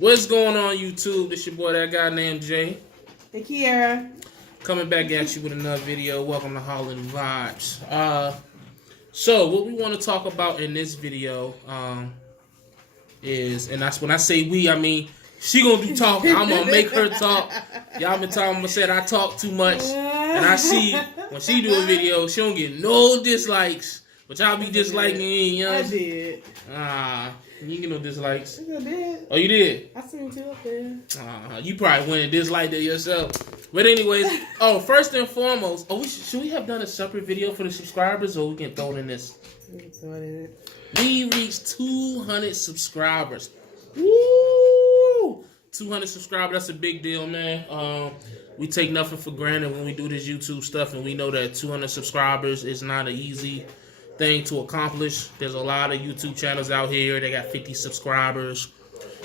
What's going on, YouTube? This your boy, that guy named Jay. The Kiera. Coming back at you with another video. Welcome to Holland Vibes. So what we want to talk about in this video is, and that's when I say we, I mean she gonna do talking. I'm gonna make her talk. Y'all been talking, said I talk too much, and I see when she do a video, she don't get no dislikes, but y'all be disliking me, you know? I did. You didn't get no dislikes. I did. Oh, you did? I seen two up there. You probably went and disliked it yourself. But anyways, first and foremost, should we have done a separate video for the subscribers, or we can throw it in this? We reached 200 subscribers. Woo! 200 subscribers, that's a big deal, man. We take nothing for granted when we do this YouTube stuff, and we know that 200 subscribers is not an easy thing to accomplish. There's a lot of YouTube channels out here. They got 50 subscribers,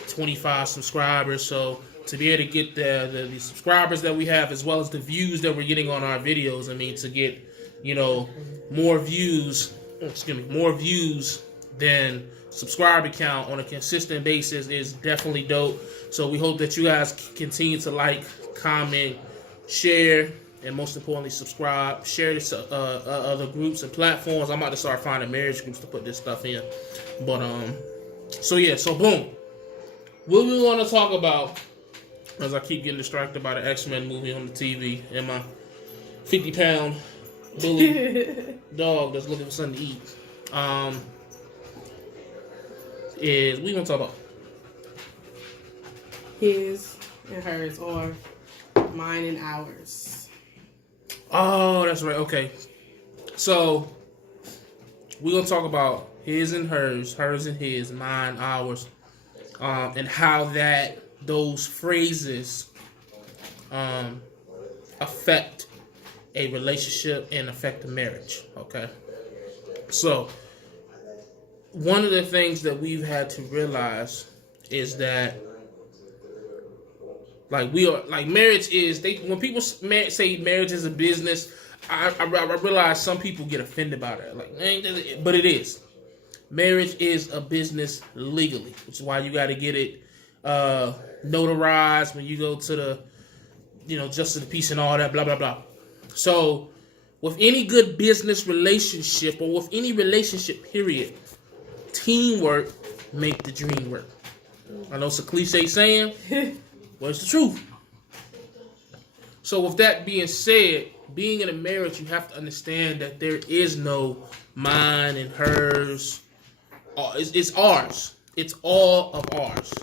25 subscribers. So to be able to get the subscribers that we have, as well as the views that we're getting on our videos, I mean, to get, more views than subscriber count on a consistent basis is definitely dope. So we hope that you guys continue to like, comment, share, and most importantly, subscribe. Share this to other groups and platforms. I'm about to start finding marriage groups to put this stuff in. But so boom. What we want to talk about, as I keep getting distracted by the X-Men movie on the TV and my 50-pound bully dog that's looking for something to eat, is we gonna talk about his and hers, or mine and ours. Oh, that's right. Okay. So, we're going to talk about his and hers and his, mine, ours, and how those phrases affect a relationship and affect a marriage. Okay. So, one of the things that we've had to realize is that marriage is, when people say marriage is a business, I realize some people get offended by that. But it is. Marriage is a business legally, which is why you got to get it notarized when you go to the, justice of the peace and all that, blah, blah, blah. So, with any good business relationship, or with any relationship, period, teamwork make the dream work. I know it's a cliche saying. Well, it's the truth. So with that being said, being in a marriage, you have to understand that there is no mine and hers. It's ours. It's all of ours.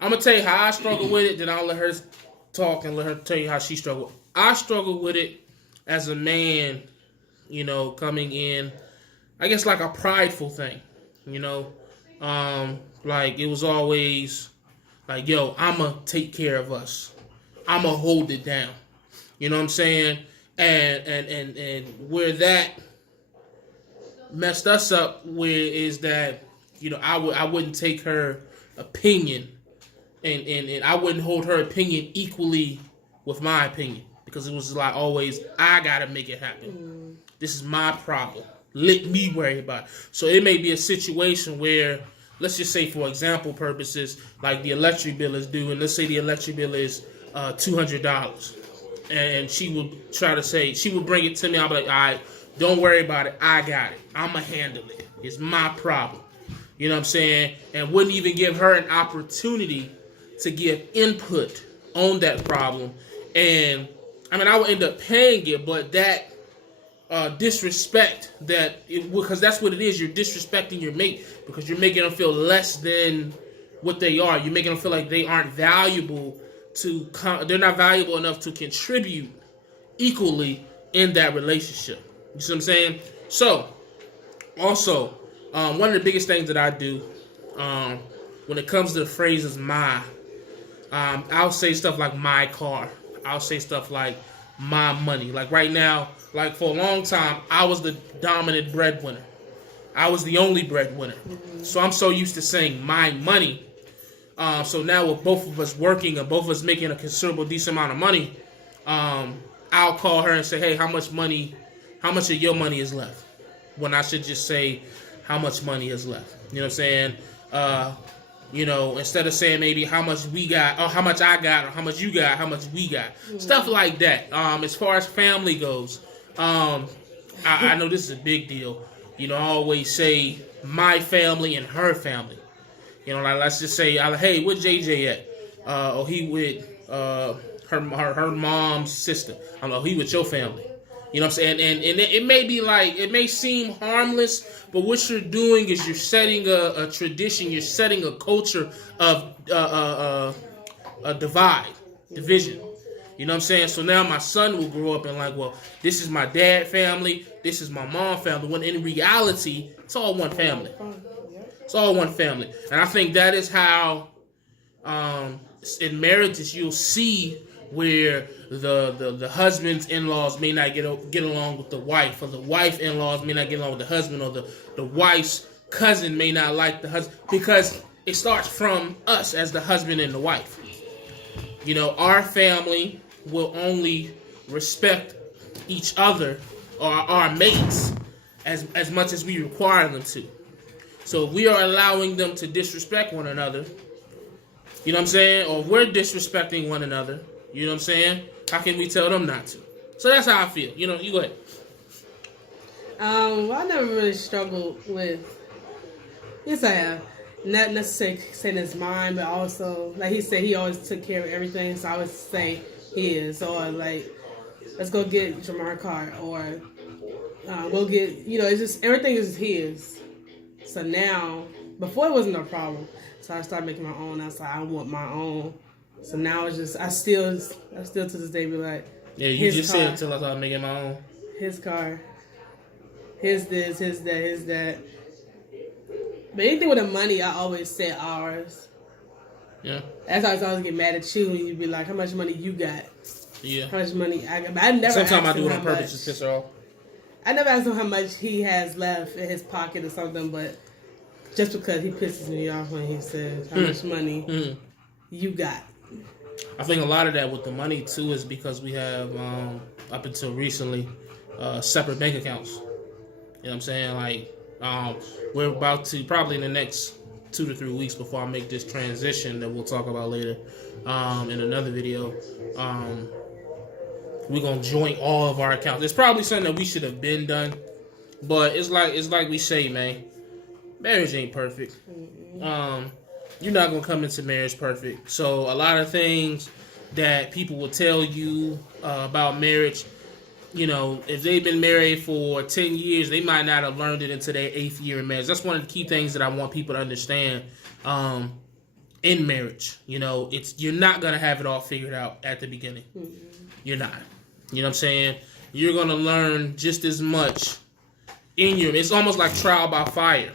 I'm going to tell you how I struggle with it, then I'll let her talk and let her tell you how she struggled. I struggle with it as a man, coming in, I guess like a prideful thing, like it was always like, yo, I'ma take care of us. I'ma hold it down. You know what I'm saying? And where that messed us up is that, I wouldn't take her opinion and I wouldn't hold her opinion equally with my opinion, because it was like always, I gotta make it happen. This is my problem. Let me worry about it. So it may be a situation where, let's just say, for example purposes, like the electric bill is due, and let's say the electric bill is $200, and she would try to say, she would bring it to me. I'll be like, all right, don't worry about it. I got it. I'ma handle it. It's my problem. You know what I'm saying? And wouldn't even give her an opportunity to give input on that problem. And I mean, I would end up paying it, but that disrespect because that's what it is. You're disrespecting your mate because you're making them feel less than what they are. You're making them feel like they aren't valuable they're not valuable enough to contribute equally in that relationship. You see what I'm saying? So, also, one of the biggest things that I do when it comes to the phrases my, I'll say stuff like my car. I'll say stuff like my money. Like right now, like for a long time, I was the dominant breadwinner. I was the only breadwinner. So I'm so used to saying my money. So now with both of us working and both of us making a considerable decent amount of money, I'll call her and say, hey, how much of your money is left? When I should just say how much money is left. You know what I'm saying? You know, instead of saying maybe how much we got, or how much I got, or how much you got, how much we got, stuff like that. As far as family goes, I know this is a big deal. You know, I always say my family and her family. You know, like let's just say, hey, where JJ at? Or he with her mom's sister. I don't know, he with your family. You know what I'm saying? And it may be like, it may seem harmless, but what you're doing is you're setting a tradition, you're setting a culture of a division. You know what I'm saying? So now my son will grow up and like, well, this is my dad family, this is my mom family, when in reality, it's all one family. It's all one family. And I think that is how in marriages you'll see where the husband's in-laws may not get along with the wife, or the wife in-laws may not get along with the husband, or the wife's cousin may not like the husband, because it starts from us as the husband and the wife. You know, our family will only respect each other or our mates as much as we require them to. So if we are allowing them to disrespect one another, you know what I'm saying, or we're disrespecting one another, you know what I'm saying, how can we tell them not to? So that's how I feel. You know, you go ahead. Well, I never really struggled with, yes I have, not necessarily saying it's mine, but also, like he said, he always took care of everything, so I would say his, or like, let's go get Jamar a car, or we'll get, you know, it's just, everything is his. So now, before it wasn't a problem, so I started making my own. I was like, I want my own. So now it's just, I still to this day be like, yeah, you just said until I started making my own. His car, his this, his that, his that. But anything with the money, I always said ours. Yeah. That's why I always get mad at you when you be like, how much money you got? Yeah. How much money I got? But I never. Sometimes I do it on purpose to piss her off. I never asked him how much he has left in his pocket or something, but just because he pisses me off when he says how much money you got. I think a lot of that with the money too is because we have up until recently separate bank accounts. You know what I'm saying? Like we're about to, probably in the next 2 to 3 weeks before I make this transition that we'll talk about later in another video. We're gonna join all of our accounts. It's probably something that we should have been done, but it's like we say, man, marriage ain't perfect. You're not gonna come into marriage perfect. So a lot of things that people will tell you about marriage, you know, if they've been married for 10 years, they might not have learned it into their 8th year in marriage. That's one of the key things that I want people to understand in marriage. You know, you're not gonna have it all figured out at the beginning. You're not. You know what I'm saying? You're going to learn just as much it's almost like trial by fire,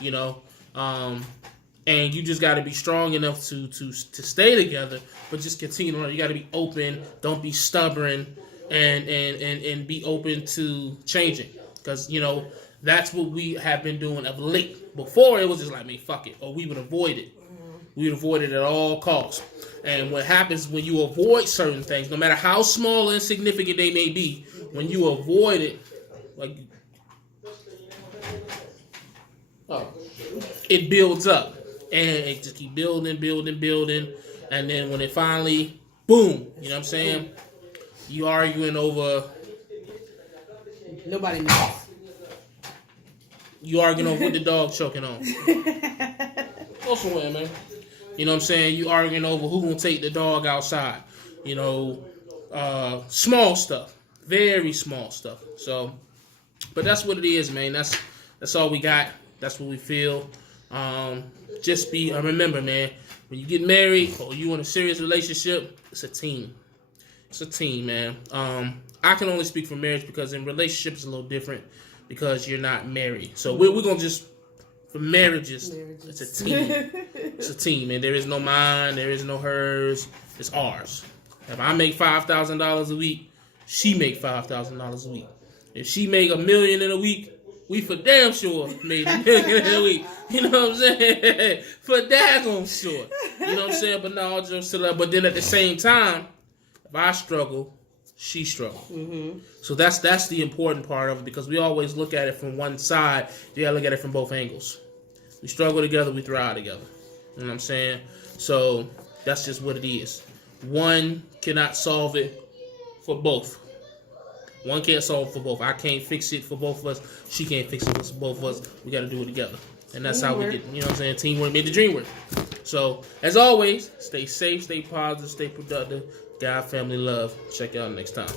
you know? And you just got to be strong enough to stay together, but just continue to learn. You got to be open, don't be stubborn, and be open to changing. Because, you know, that's what we have been doing of late. Before, it was just like, man, fuck it, or we would avoid it. We would avoid it at all costs. And what happens when you avoid certain things, no matter how small or insignificant they may be, when you avoid it, like, it builds up. And it just keep building. And then when it finally, boom, you know what I'm saying? You arguing over... Nobody knows. You arguing over what the dog choking on. Go somewhere, man. You know what I'm saying? You arguing over who gonna take the dog outside. You know, small stuff. Very small stuff. So, but that's what it is, man. That's all we got. That's what we feel. Just remember, man, when you get married or you in a serious relationship, it's a team. It's a team, man. I can only speak for marriage because in relationships it's a little different because you're not married. So we're gonna just... For marriages, it's a team. It's a team, and there is no mine, there is no hers. It's ours. If I make $5,000 a week, she make $5,000 a week. If she make $1 million in a week, we for damn sure made $1 million in a week. You know what I'm saying? For daggone sure. You know what I'm saying? But no, just to but then at the same time, if I struggle, she struggled. Mm-hmm. So that's the important part of it, because we always look at it from one side. You gotta look at it from both angles. We struggle together, we thrive together. You know what I'm saying? So that's just what it is. One cannot solve it for both. One can't solve it for both. I can't fix it for both of us. She can't fix it for both of us. We got to do it together. And that's how we get, you know what I'm saying? Teamwork made the dream work. So, as always, stay safe, stay positive, stay productive. God, family, love. Check you out next time.